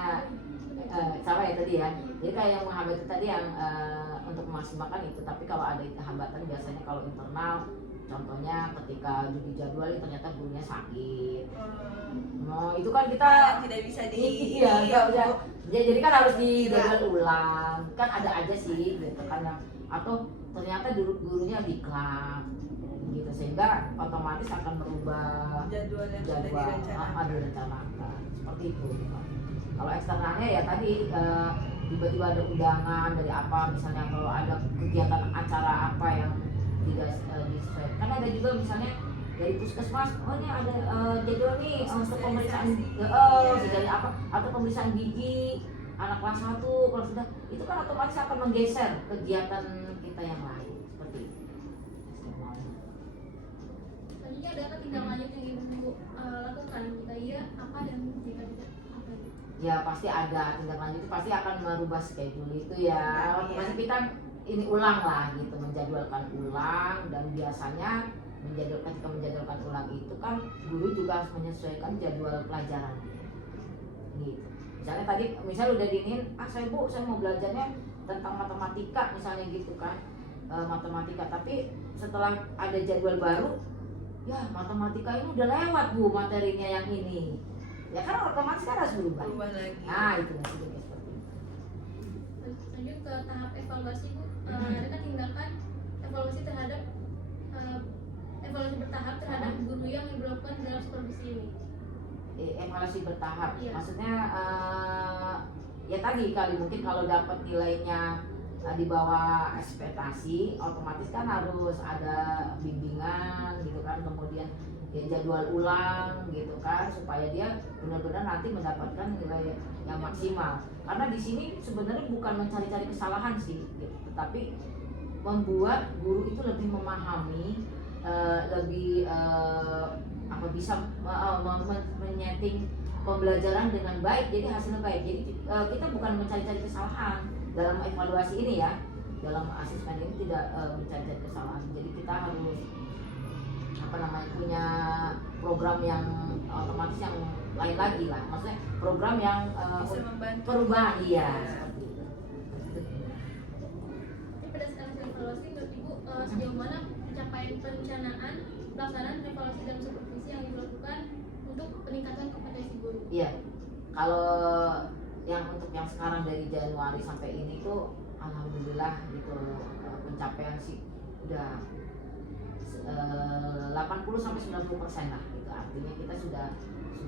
sama ya tadi ya. Jadi kayak yang menghambat itu tadi yang untuk memaksimalkan itu. Tapi kalau ada hambatan biasanya kalau internal, contohnya ketika di jadwal ternyata gurunya sakit. Nah itu kan kita tidak bisa jadi kan harus di jadwal ulang. Kan ada aja sih gitu kan yang atau ternyata gurunya diklat gitu sehingga otomatis akan merubah jadwal yang sudah direncanakan seperti itu. Kalau eksternalnya ya tadi tiba-tiba ada undangan dari apa, misalnya kalau ada kegiatan acara apa yang tidak disesuaikan. Kan ada juga misalnya dari puskesmas, ini ada jadwal nih untuk pemeriksaan sejarah apa atau pemeriksaan gigi anak kelas 1, kalau sudah itu kan otomatis akan menggeser kegiatan kita yang lain seperti itu. Selanjutnya adakah tindak lanjut yang ibu lakukan? Jika iya, apa dan jika tidak, apa? Ya pasti ada tindak lanjut, pasti akan merubah schedule itu ya. Otomatis kita ini ulang lah gitu, menjadwalkan ulang, dan biasanya ketika menjadwalkan ulang itu kan guru juga harus menyesuaikan jadwal pelajaran gitu. Misalnya tadi udah diinin, saya mau belajarnya tentang matematika misalnya gitu kan, matematika, tapi setelah ada jadwal baru, ya matematika ini udah lewat bu materinya yang ini, ya kan otomatis kan harus berubah lagi. Nah itu maksudnya seperti itu. Lanjut ke tahap evaluasi bu, adakah tindakan evaluasi terhadap evaluasi bertahap terhadap guru yang diberlakukan dalam supervisi ini? Evaluasi bertahap, Iya. Maksudnya ya tadi kali mungkin kalau dapat nilainya di bawah ekspektasi, otomatis kan harus ada bimbingan gitu kan, kemudian ya jadwal ulang gitu kan, supaya dia benar-benar nanti mendapatkan nilai yang maksimal. Karena di sini sebenarnya bukan mencari-cari kesalahan sih, gitu, tetapi membuat guru itu lebih memahami, lebih bisa menyeting pembelajaran dengan baik, jadi hasilnya baik. Jadi kita bukan mencari-cari kesalahan dalam evaluasi ini ya, dalam asesmen ini tidak mencari-cari kesalahan. Jadi kita harus punya program yang otomatis yang lain lagi lah, maksudnya program yang bisa membantu perubahan ya. Seperti itu. Tapi berdasarkan hasil evaluasi menurut ibu sejauh mana pencapaian perencanaan pelaksanaan evaluasi dan supervisi yang dilakukan untuk peningkatan kompetensi guru? Iya, kalau untuk yang sekarang dari Januari sampai ini tuh alhamdulillah gitu, pencapaian sih udah 80-90% lah gitu. Artinya kita sudah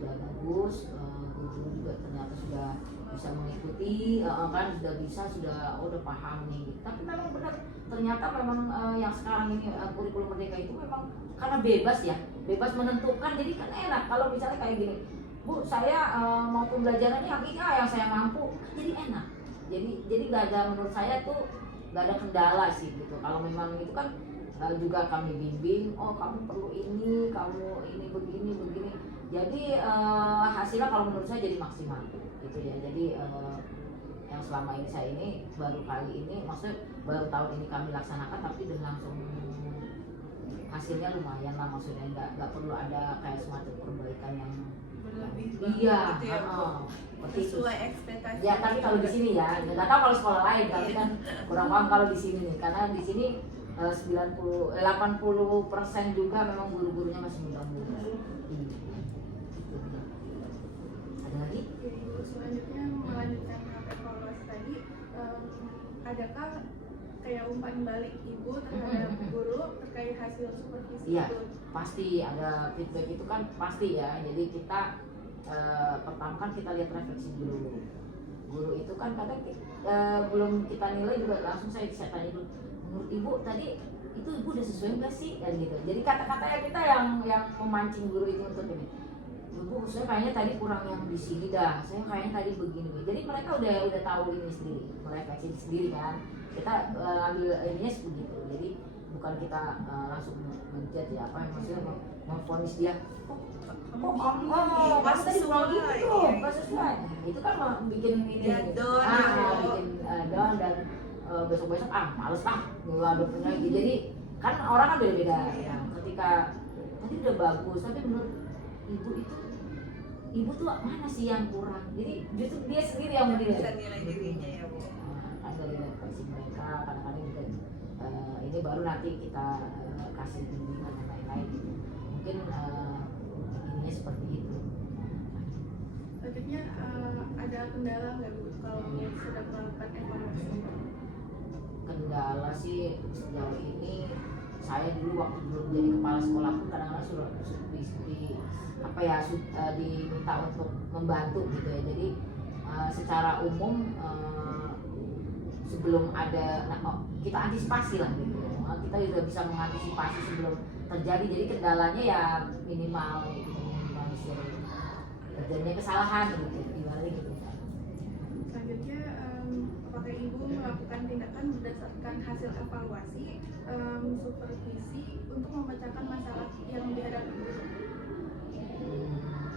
bagus, guru juga ternyata sudah bisa mengikuti, kan sudah paham nih. Tapi memang benar, ternyata memang yang sekarang ini kurikulum merdeka itu memang karena bebas menentukan, jadi kan enak. Kalau misalnya kayak gini, Bu, saya mau pembelajaran yang ini yang saya mampu, jadi enak. Jadi nggak ada, menurut saya tuh nggak ada kendala sih gitu. Kalau memang itu kan juga kami bimbing, kamu perlu ini, kamu ini begini. Jadi hasilnya kalau menurut saya jadi maksimal gitu ya. Jadi yang selama ini saya ini baru kali ini, maksudnya baru tahun ini kami laksanakan, tapi udah langsung hasilnya lumayan lah, maksudnya nggak perlu ada kayak semacam perbaikan yang berlebih iya, gitu ya, Bu. Sesuai ekspektasi. Ya, tapi kalau di sini ya, nggak tahu kalau sekolah lain, tapi kan kurang paham kalau di sini nih, karena di sini 80% juga memang guru-gurunya masih muda-muda. Ada lagi? Selanjutnya melanjutkan tahap evaluasi tadi, adakah kayak umpan balik ibu terhadap guru terkait hasil supervisi? Iya, pasti ada feedback itu kan pasti ya. Jadi kita pertama kan kita lihat refleksi dulu. guru itu kan kadang belum kita nilai juga langsung saya tanya dulu, menurut ibu tadi itu ibu udah sesuai nggak sih, dan gitu. Jadi kata-katanya kita yang memancing guru itu untuk ini, ibu saya kayaknya tadi kurang yang di sini dah, saya kayaknya tadi begini. Jadi mereka udah tahu ini sendiri, merefleksi sendiri kan. Kita ambil ininya begitu. Jadi bukan kita langsung menjudge ya, apa yang maksudnya memvonis dia. Oh, kamu tadi kurang gitu, nggak sesuai. Itu kan bikin ini, bikin down dan besok-besok males lah ngeladupin lagi. Jadi kan orang kan beda-beda. Nah, ketika tadi udah bagus, tapi menurut ibu tuh mana sih yang kurang? Jadi justru dia sendiri yang menilai. Bisa nilai dirinya ya Bu. Kan dari refleksi mereka, kadang-kadang juga ini baru nanti kita kasih bimbingan dan lain-lain gitu. Mungkin ininya seperti itu. Selanjutnya ada kendala nggak Bu kalau sudah melakukan evaluasi? Kendala sih sejauh ini saya dulu waktu belum jadi kepala sekolah pun kadang-kadang sudah diminta untuk membantu gitu ya. Jadi secara umum sebelum ada kita antisipasi lah gitu. Kita juga bisa mengantisipasi sebelum terjadi. Jadi kendalanya ya minimal gitu, minimalisir terjadinya kesalahan gitu, dibalik gitu. Selanjutnya, apakah Ibu melakukan tindakan berdasarkan hasil evaluasi, supervisi untuk memecahkan masalah yang dihadapi guru?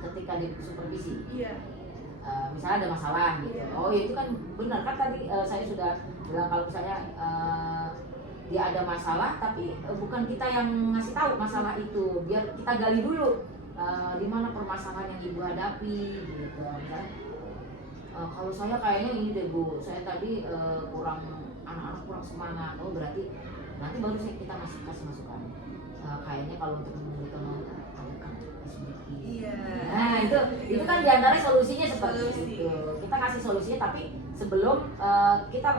Ketika di supervisi, Iya. misalnya ada masalah gitu. Oh ya itu kan benar kan tadi saya sudah bilang kalau misalnya dia ada masalah tapi bukan kita yang ngasih tahu masalah itu, biar kita gali dulu di mana permasalahan yang ibu hadapi gitu. Misalnya, kalau saya kayaknya ini deh Bu, saya tadi anak-anak kurang semangat. Oh berarti nanti baru kita kasih masukan. Kayaknya kalau untuk memberikan adakah SBQ. Iya. Nah itu kan diantaranya solusinya seperti itu. Kita kasih solusinya tapi sebelum kita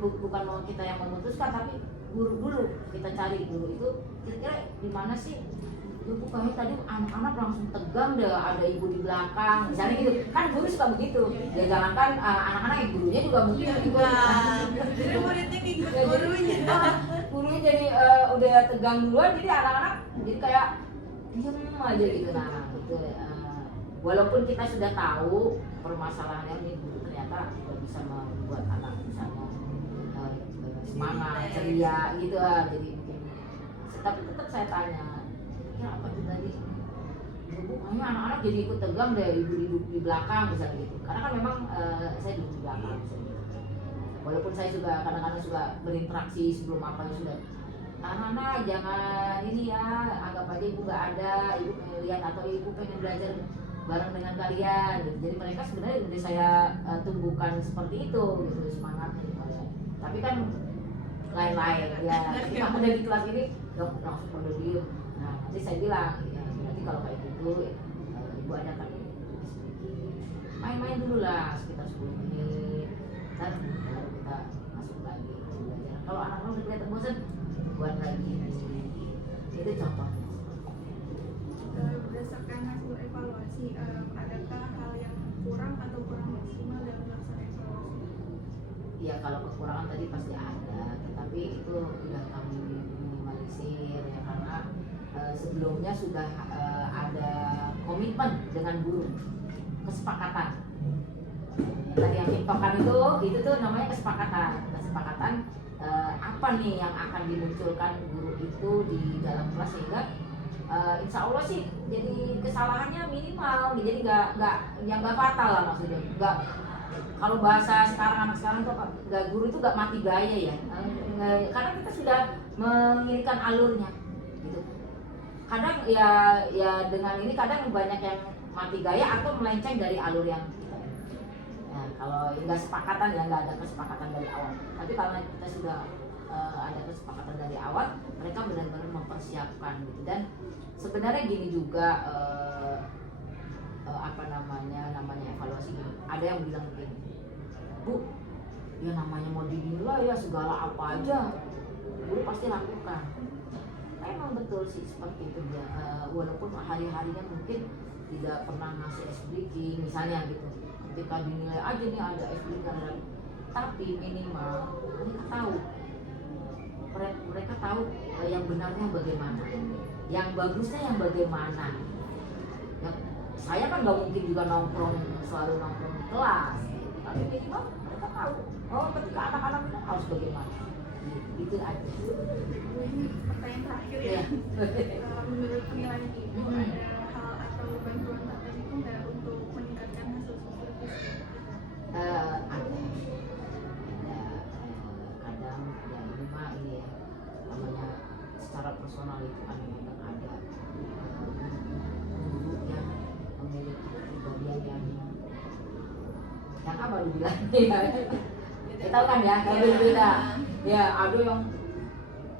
bukan mau kita yang memutuskan, tapi guru dulu kita cari guru itu kira-kira di mana sih. Ibu kayaknya tadi anak-anak langsung tegang deh, ada ibu di belakang misalnya gitu kan, guru suka begitu ya. Jangankan anak-anak ya, gurunya juga mungkin juga Jadi muridnya ngikut ya, gurunya. gurunya jadi udah tegang duluan, jadi anak-anak jadi kayak diem aja gitu. Nah gitu walaupun kita sudah tahu permasalahannya, ini guru ternyata bisa membuat anak misalnya semangat ceria gitu jadi mungkin tapi tetap saya tanya ya apa itu tadi ibu kayaknya anak-anak jadi ikut tegang deh, ibu duduk di belakang misalnya gitu, karena kan memang saya duduk di belakang misalnya gitu. Walaupun saya juga kadang-kadang suka berinteraksi sebelum apa yang sudah anak-anak jangan ini ya, anggap aja ibu gak ada, ibu pengen lihat atau ibu pengen belajar bareng dengan kalian gitu. Jadi mereka sebenarnya udah saya tumbuhkan seperti itu gitu semangatnya gitu. Tapi kan lain-lain ya, kita ada di kelas ini langsung pada diem. Nah nanti saya bilang ya, nanti kalau kayak gitu ibu ada kan main-main dulu lah sekitar 10 menit dan baru kita masuk lagi belajar. Kalau anak-anak udah kelihatan bosan buat lagi itu contohnya. Berdasarkan hasil evaluasi, adakah hal yang kurang atau kurang maksimal dalam melaksanakan evaluasi? Ya kalau kekurangan tadi pasti ada, tetapi itu udah kami minimalisir ya, karena sebelumnya sudah ada komitmen dengan guru, kesepakatan. Tadi yang tiktokan itu tuh namanya kesepakatan apa nih yang akan dimunculkan guru itu di dalam kelas, sehingga insya Allah sih jadi kesalahannya minimal, jadi nggak fatal lah maksudnya. Nggak, kalau bahasa sekarang anak sekarang tuh nggak, guru itu nggak mati gaya ya, karena kita sudah mengirimkan alurnya gitu. Kadang ya dengan ini kadang banyak yang mati gaya atau melenceng dari alur yang kita. Nah, kalau nggak sepakatan ya nggak ada kesepakatan dari awal. Tapi karena kita sudah ada kesepakatan dari awal, mereka benar-benar mempersiapkan gitu. Dan sebenarnya gini juga namanya evaluasi gini. Ada yang bilang begini, Bu, ya namanya mau dinilai ya segala apa aja guru pasti lakukan. Emang betul sih seperti itu ya. Walaupun hari-harinya mungkin tidak pernah ngasih SBQ misalnya gitu, ketika dinilai aja nih ada FB dan tapi minimal mereka tahu yang benarnya bagaimana, yang bagusnya yang bagaimana. Ya, saya kan nggak mungkin juga selalu nongkrong di kelas, tapi minimal mereka tahu ketika anak-anak itu harus bagaimana. Gitu aja. Ini pertanyaan terakhir ya. Menurut penilaian Ibu ada hal atau bantuan tertentu nggak untuk meningkatkan hasil supervisi? Kadang ya ini mah ini ya namanya secara personal itu kan memang ada guru yang memiliki kepribadian yang apa dibilang ya kita tahu kan ya kalau beda ya ada yang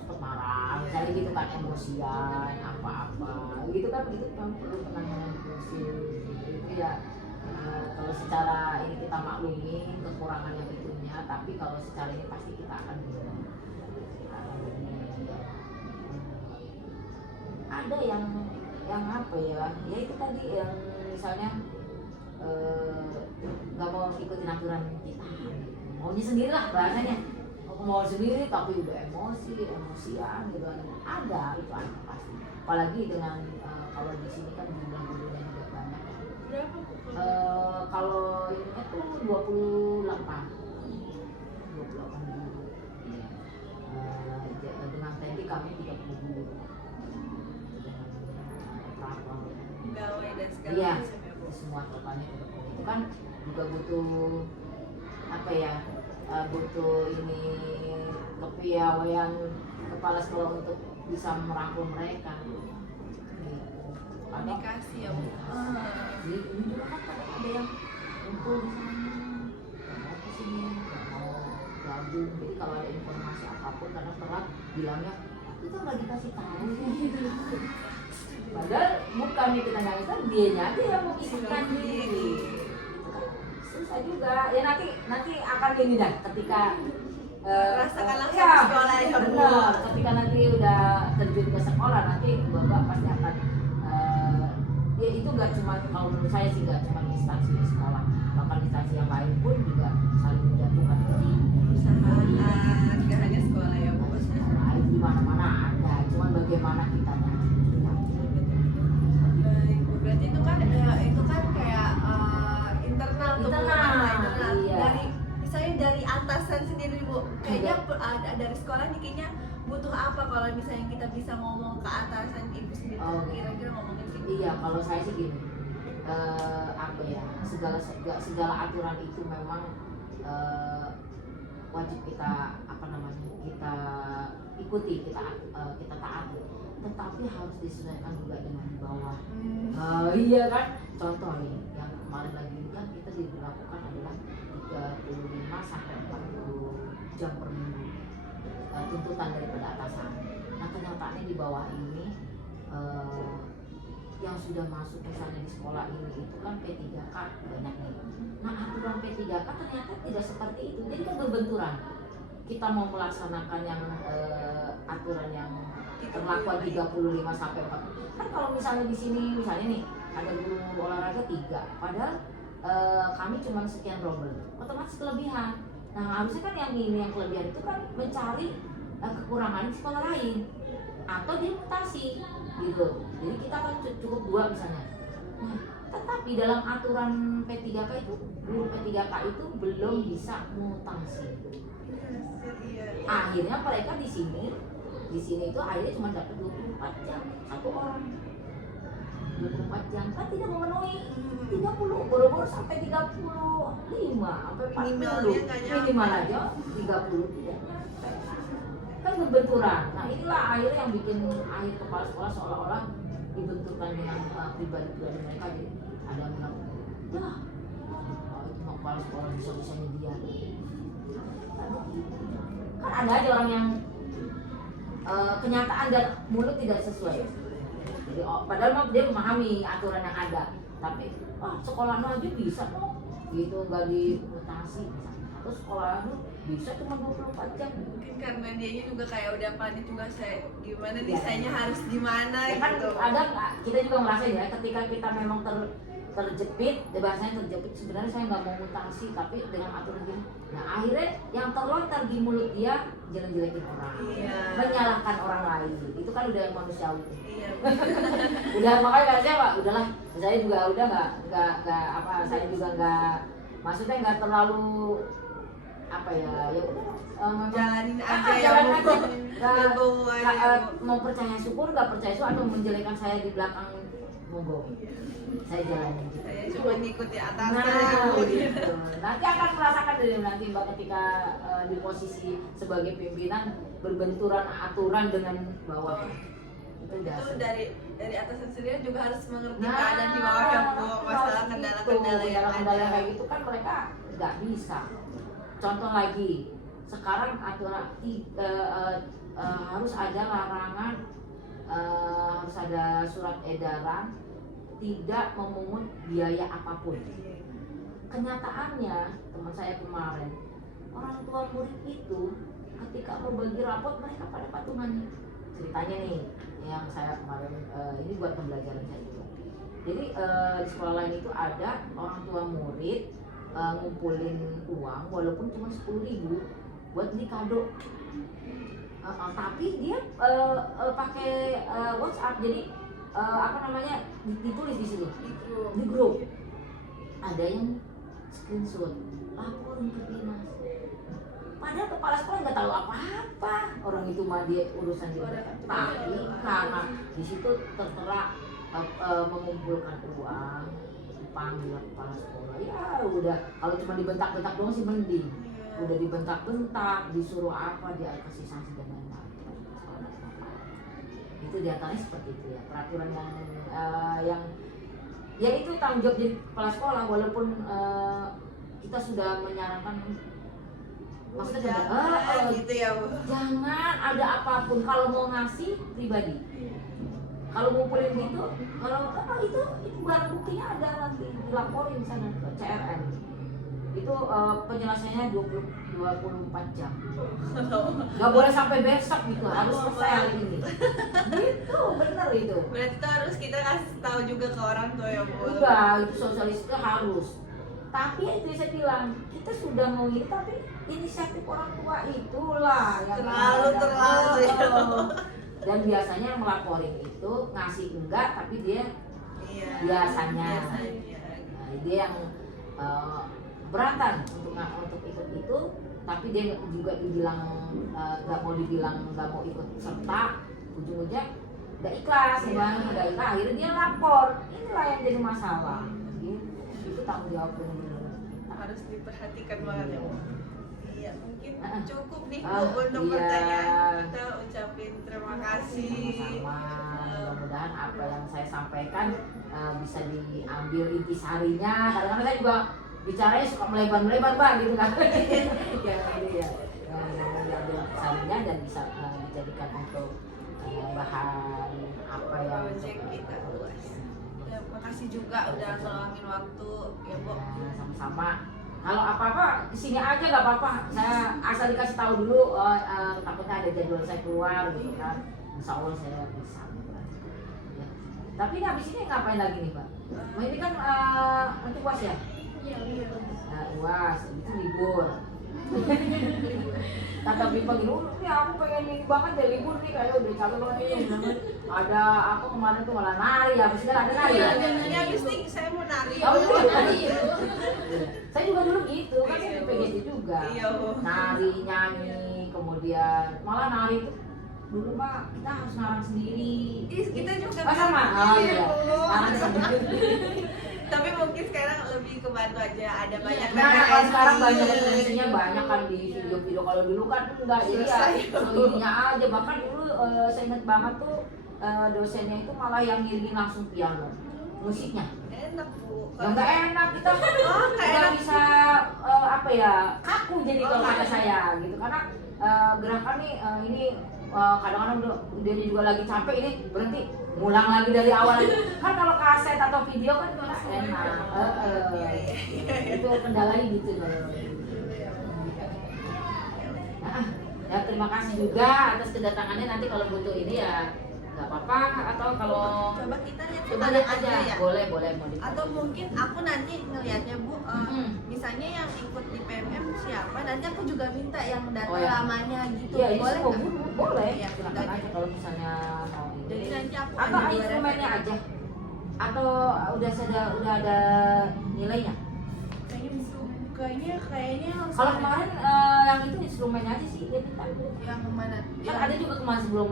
cepat marah misalnya gitu kan emosian apa-apa gitu kan itu kan perlu penanganan khusus itu ya. Kalau secara ini kita maklumi kekurangan yang itunya, tapi kalau secara ini pasti kita akan bisa. Ada yang apa ya itu tadi yang misalnya nggak mau ikutin aturan kita, maunya sendiri lah bahasanya, mau sendiri tapi udah emosian gitu ada itu ada pasti. Apalagi dengan kalau di sini kan jumlah gurunya juga banyak. Berapa? Kalau ini tuh 28 guru ya. Dengan TNI kami 30 guru Pegawai dan segala iya, macam ya Bu. semua totalnya 30. Itu kan juga butuh apa ya, butuh ini kepiawaian kepala sekolah untuk bisa merangkul mereka gitu. Komunikasi ya Bu. Jadi ini juga kan ada yang kumpul di sana, mau ke sini, mau gabung. Jadi kalau ada informasi apapun kadang telat bilangnya kita nggak dikasih tahu. Padahal bukannya kita nggak bisa, dianya aja yang mau isikan diri. Susah juga. Ya nanti akan gini dah ketika Rasakan langsung ya, di sekolah ya Bu. benar. Ketika nanti udah terjun ke sekolah nanti bapak pasti akan ya itu nggak cuma kalau menurut saya sih nggak cuma instansi di sekolah, bahkan instansi yang lain pun juga saling menjatuhkan Perusahaan, nggak hanya sekolah ya Bu. lain di mana-mana ada, cuma bagaimana kita Baik Bu, berarti itu kan kayak internal tuh Bu. Internal. iya. Dari misalnya dari atasan sendiri Bu, kayaknya ada dari sekolah nih kayaknya butuh apa kalau misalnya kita bisa ngomong ke atasan Ibu sendiri kira-kira ngomongin gitu. Iya, kalau saya sih gini, apa ya, segala aturan itu memang wajib kita kita ikuti, kita taati, tetapi harus disesuaikan juga dengan di bawah. Iya kan, contoh nih yang kemarin lagi kan kita diberlakukan adalah 35 sampai 40 jam per minggu tuntutan daripada atasan. Nah kenyataannya di bawah ini yang sudah masuk misalnya di sekolah ini itu kan P3K banyak nih. Nah aturan P3K ternyata tidak seperti itu, jadi kan berbenturan. Kita mau melaksanakan yang aturan yang perlakuan 35 sampai 40. Kan kalau misalnya di sini misalnya nih ada guru olahraga 3, padahal kami cuma sekian robel, otomatis kelebihan. Nah harusnya kan yang kelebihan itu kan mencari kekurangan di sekolah lain atau dia mutasi gitu. Jadi kita kan cukup 2 misalnya. Nah, tetapi dalam aturan P3K itu guru P3K itu belum bisa mutasi. Akhirnya mereka di sini itu akhirnya cuma dapat 24 jam satu orang. 24 jam kan tidak memenuhi 30, boro-boro sampai 35 sampai 40 minimal aja 30 tidak kan berbenturan. Nah inilah akhirnya yang bikin akhir kepala sekolah seolah-olah dibenturkan dengan pribadi-pribadi mereka. Jadi ada yang bilang itu kepala sekolah bisa-bisanya dia kan ada aja orang yang kenyataan dan mulut tidak sesuai. Jadi, padahal dia memahami aturan yang ada, tapi sekolah aja bisa kok gitu, nggak dimutasi atau sekolah bisa cuma 24 jam. Mungkin karena dianya juga kayak udah panik juga saya gimana desainnya harus gimana ya kan gitu. ada kita juga merasa ya ketika kita memang terjepit, bahasanya terjepit. Sebenarnya saya nggak mau mutasi, tapi dengan aturan gini. Nah akhirnya yang terlontar di mulut dia jelek-jelekin orang, menyalahkan orang lain. Itu kan udah yang manusiawi. Udah makanya saya pak, udahlah. Saya juga udah nggak apa, saya juga nggak, maksudnya nggak terlalu apa ya jalanin aja ya jalanin Bu. aja. Mau percaya syukur, nggak percaya syukur, atau menjelekan saya di belakang, monggo saya jalanin gitu. Saya cuma ngikutin atasan Nah, Bu. gitu. Nanti akan merasakan dari nanti Mbak ketika di posisi sebagai pimpinan berbenturan aturan dengan bawah. Itu Itu dasar. dari atasan sendiri juga harus mengerti Nah, keadaan di bawah ya Bu, masalah kendala-kendala yang kendala ada. kayak gitu kan mereka nggak bisa. Contoh lagi, sekarang aturan harus ada larangan, harus ada surat edaran tidak memungut biaya apapun. Kenyataannya teman saya kemarin, orang tua murid itu ketika mau bagi rapot mereka pada patungannya. Ceritanya nih yang saya kemarin, ini buat pembelajaran saya juga. Jadi di sekolah lain itu ada orang tua murid ngumpulin uang walaupun cuma 10.000 buat beli kado. Tapi dia pakai WhatsApp, jadi apa namanya, ditulis di situ di grup. Ada yang screenshot, laporin ke dinas. Padahal kepala sekolah nggak tahu apa-apa, orang itu mah dia urusan dia. Tapi karena di situ tertera mengumpulkan uang, dipanggil kepala sekolah, ya udah, kalau cuma dibentak-bentak doang sih mending. Udah dibentak-bentak, disuruh apa, dia kasih sanksi dan lain-lain. Itu diantaranya seperti itu ya, peraturan yang ya itu tanggung jawab jadi kepala sekolah, walaupun kita sudah menyarankan, maksudnya gitu ya Bu. jangan ada apapun, kalau mau ngasih pribadi, kalau ngumpulin gitu, kalau itu barang buktinya ada, nanti dilaporin sana ke CRN. Itu penyelesaiannya 24 jam. Gak boleh sampai besok gitu, harus selesai hari ini. Gitu, bener itu. Berarti itu harus kita kasih tahu juga ke orang tua ya Bu. Enggak, itu sosialisasi harus. Tapi ya itu saya bilang, kita sudah mau ini, tapi inisiatif orang tua itulah yang terlalu ya. Dan biasanya yang melaporin itu ngasih enggak, tapi dia biasanya. Nah, dia yang beratan untuk ikut itu, tapi dia juga dibilang nggak mau ikut serta, ujung-ujungnya nggak ikhlas, nggak ikhlas, akhirnya dia lapor. Inilah yang jadi masalah. Gitu. Itu tanggung jawab benar-benar Harus diperhatikan banget ya Bu. Iya, mungkin cukup nih Bu untuk iya. pertanyaan kita. Ucapin terima kasih. Sama-sama. Mudah-mudahan apa yang saya sampaikan bisa diambil intisarinya. Kadang-kadang saya juga bicaranya suka melebar-melebar Pak gitu kan. Ya, jadi ya diambil intisarinya dan bisa dijadikan untuk bahan apa yang Project kita luas. Ya, makasih juga udah ngeluangin waktu ya Bu. Sama-sama. Kalau apa-apa kesini aja nggak apa-apa. Saya asal dikasih tahu dulu, takutnya ada jadwal saya keluar gitu kan. Insya Allah saya bisa. Ya. Tapi ini habis ini ngapain lagi nih Pak? Nah, ini kan untuk UAS ya? Iya. UAS itu libur. Kata Bima gini, nih aku pengen ini banget deh libur nih, kayak udah capek banget ini. Ada aku kemarin tuh malah nari, habis itu ada nari ya. Ini habis nih saya mau nari. Oh, itu nari. Saya juga dulu gitu, kan saya di PGC juga. Iya, Bu. Nari, nyanyi, kemudian malah nari itu dulu mah kita harus ngarang sendiri. Kita juga Sama. Oh iya. Ngarang sendiri. Tapi mungkin sekarang lebih kebantu aja, ada banyak Nah, kalau sekarang banyak referensi. referensinya banyak kan di video-video. Kalau dulu kan enggak, jadi ya ininya aja. Bahkan dulu saya ingat banget tuh dosennya itu malah yang ngiringin langsung piano musiknya. Enak Bu. Ya nggak enak, kita nggak bisa apa ya, kaku jadi kalau kata saya gitu, karena gerakan nih ini kadang-kadang dia juga lagi capek, ini berhenti ngulang lagi dari awal kan. Kalau kaset atau video kan nggak enak. Itu kendalanya gitu loh. Nah, ya terima kasih juga atas kedatangannya. Nanti kalau butuh ini ya nggak apa-apa, atau kalau Coba kita lihat coba sekarang lihat aja, ya. boleh mau di. Atau mungkin aku nanti ngelihatnya Bu, misalnya yang ikut di PMM siapa, nanti aku juga minta yang data Oh, ya. lamanya gitu. Iya, ini Boleh semua nggak? guru boleh. Iya, Silakan kita aja kalau misalnya mau ini. Jadi nanti aku Atau ada dua instrumennya referensi. aja, atau udah ada nilainya. Kayaknya harus Kalau ada kemarin yang itu instrumennya aja sih dia minta. yang mana? Kan ada juga kemarin sebelum